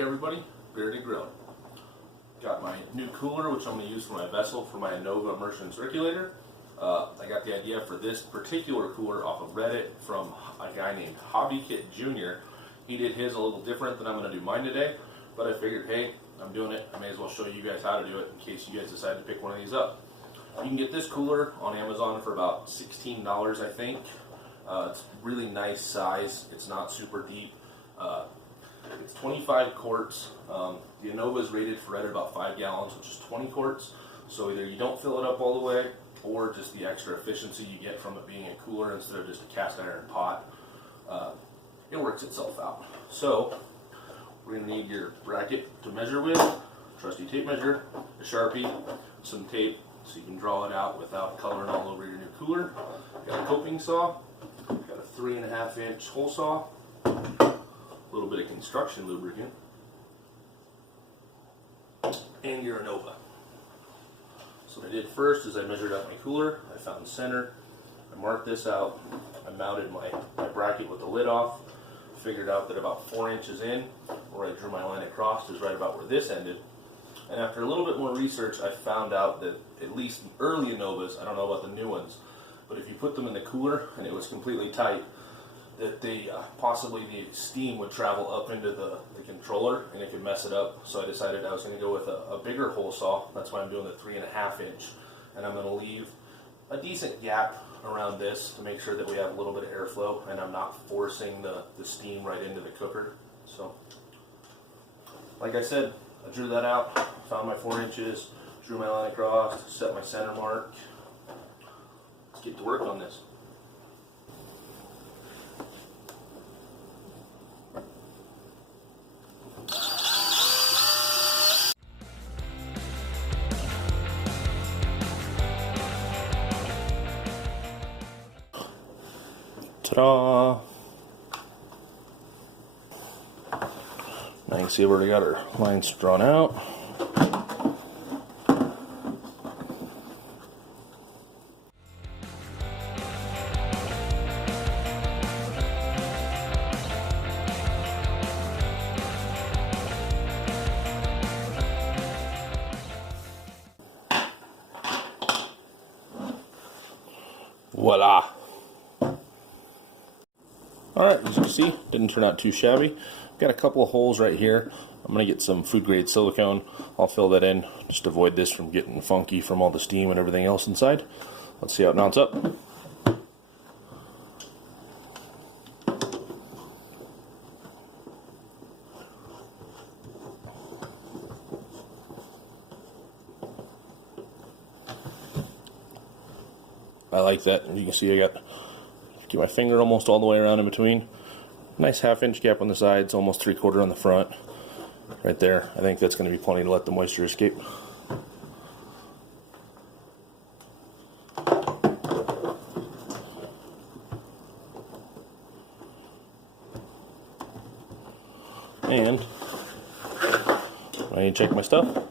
everybody. Bearded Griller. Got my new cooler, which I'm going to use for my vessel for my Anova immersion circulator. I got the idea for this particular cooler off of Reddit from a guy named Hobby Kit Jr. He did his a little different than I'm going to do mine today, but I figured, hey, I'm doing it. I may as well show you guys how to do it in case you guys decide to pick one of these up. You can get this cooler on Amazon for about $16, I think. It's really nice size. It's not super deep. It's 25 quarts. The Anova is rated for right at about 5 gallons, which is 20 quarts. So either you don't fill it up all the way, or just the extra efficiency you get from it being a cooler instead of just a cast iron pot. It works itself out. So we're going to need your bracket to measure with, trusty tape measure, a Sharpie, some tape so you can draw it out without coloring all over your new cooler. Got a coping saw, got a 3.5-inch hole saw, a little bit of construction lubricant, and your Anova. So what I did first is I measured out my cooler, I found center, I marked this out, I mounted my bracket with the lid off, figured out that about 4 inches in, where I drew my line across, is right about where this ended. And after a little bit more research, I found out that at least early Anovas, I don't know about the new ones, but if you put them in the cooler and it was completely tight, that they possibly the steam would travel up into the controller and it could mess it up. So I decided I was going to go with a bigger hole saw. That's why I'm doing the 3.5-inch, and I'm going to leave a decent gap around this to make sure that we have a little bit of airflow and I'm not forcing the steam right into the cooker. So like I said, I drew that out, found my 4 inches, drew my line across, set my center mark. Let's get to work on this. Ta-da! Now you can see we've already got our lines drawn out. Voila! Alright, as you can see, didn't turn out too shabby. Got a couple of holes right here. I'm going to get some food grade silicone. I'll fill that in, just to avoid this from getting funky from all the steam and everything else inside. Let's see how it mounts up. I like that. As you can see, I get my finger almost all the way around in between. Nice 1/2-inch gap on the sides, almost 3/4 on the front. Right there. I think that's going to be plenty to let the moisture escape. And I need to check my stuff.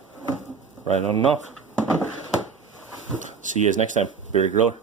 Right on and off. See you guys next time. Bearded Griller.